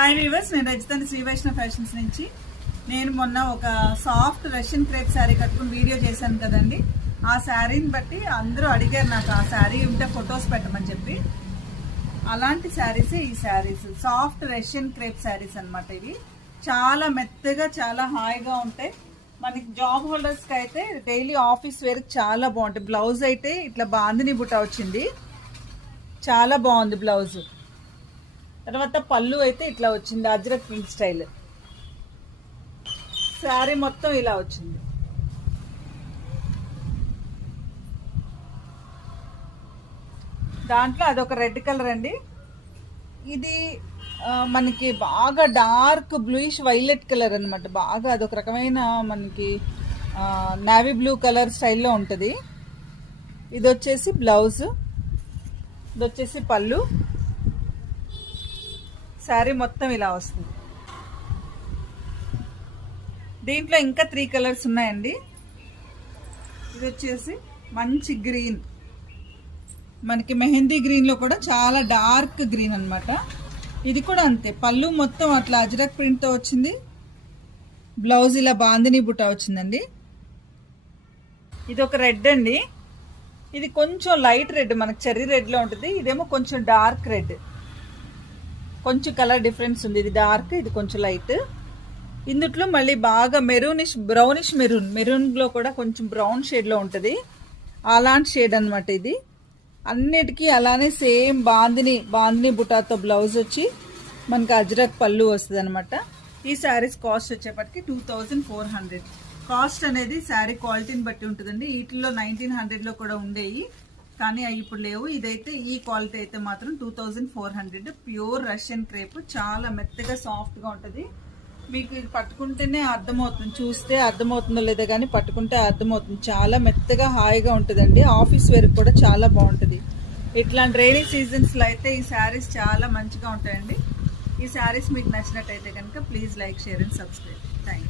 Hi viewers, నేను Rajitha Shri Vaishnav fashions నుంచి. నేను మొన్న ఒక సాఫ్ట్ రష్యన్ క్రేప్ శారీ కట్టుకుని వీడియో చేశాను కదండి. ఆ శారీని బట్టి అందరూ అడిగారు నాకు ఆ శారీ ఉంటే ఫొటోస్ పెట్టమని చెప్పి. అలాంటి శారీసే ఈ saris, soft Russian crepe saris అనమాట. ఇవి చాలా మెత్తగా చాలా హాయిగా ఉంటాయి. మనకి జాబ్ హోల్డర్స్కి అయితే డైలీ ఆఫీస్ వేర్ చాలా బాగుంటాయి. బ్లౌజ్ అయితే ఇట్లా బాందిని బుట్ట వచ్చింది, చాలా బాగుంది బ్లౌజ్. తర్వాత పళ్ళు అయితే ఇట్లా వచ్చింది, అజ్రక్ ప్రింట్ స్టైల్. శారీ మొత్తం ఇలా వచ్చింది. దాంట్లో అదొక రెడ్ కలర్ అండి. ఇది మనకి బాగా డార్క్ బ్లూయిష్ వైలెట్ కలర్ అనమాట. బాగా అదొక రకమైన మనకి నావీ బ్లూ కలర్ స్టైల్లో ఉంటుంది. ఇది వచ్చేసి బ్లౌజ్, ఇది వచ్చేసి పళ్ళు. శారీ మొత్తం ఇలా వస్తుంది. దీంట్లో ఇంకా 3 కలర్స్ ఉన్నాయండి. ఇది వచ్చేసి మంచి గ్రీన్, మనకి మెహందీ గ్రీన్లో కూడా చాలా డార్క్ గ్రీన్ అనమాట. ఇది కూడా అంతే, పళ్ళు మొత్తం అట్లా అజ్రక్ ప్రింట్తో వచ్చింది. బ్లౌజ్ ఇలా బాందిని బుట్ట వచ్చిందండి. ఇది ఒక రెడ్ అండి. ఇది కొంచెం లైట్ రెడ్, మనకి చెర్రీ రెడ్లో ఉంటుంది. ఇదేమో కొంచెం డార్క్ రెడ్, కొంచెం కలర్ డిఫరెన్స్ ఉంది. ఇది డార్క్, ఇది కొంచెం లైట్. ఇందుట్లో మళ్ళీ బాగా మెరూనిష్ బ్రౌనిష్ మెరూన్లో కూడా కొంచెం బ్రౌన్ షేడ్లో ఉంటుంది. అలాంటి షేడ్ అనమాట ఇది. అన్నిటికీ అలానే సేమ్ బాందిని బుటాతో బ్లౌజ్ వచ్చి మనకి అజ్రక్ పళ్ళు వస్తుంది అనమాట. ఈ శారీస్ కాస్ట్ వచ్చేప్పటికి 2400. కాస్ట్ అనేది శారీ క్వాలిటీని బట్టి ఉంటుందండి. వీటిల్లో 1900లో కూడా ఉండేవి, కానీ అవి ఇప్పుడు లేవు. ఇదైతే ఈ క్వాలిటీ అయితే మాత్రం 2400. ప్యూర్ రష్యన్ క్రేప్, చాలా మెత్తగా సాఫ్ట్గా ఉంటుంది. మీకు ఇది పట్టుకుంటేనే అర్థమవుతుంది, చూస్తే అర్థమవుతుందో లేదో కానీ పట్టుకుంటే అర్థమవుతుంది. చాలా మెత్తగా హాయిగా ఉంటుందండి. ఆఫీస్ వేర్ కూడా చాలా బాగుంటుంది. ఇట్లాంటి రైనీ సీజన్స్లో అయితే ఈ శారీస్ చాలా మంచిగా ఉంటాయండి. ఈ శారీస్ మీకు నచ్చినట్టయితే కనుక please like, share and subscribe. Thank you.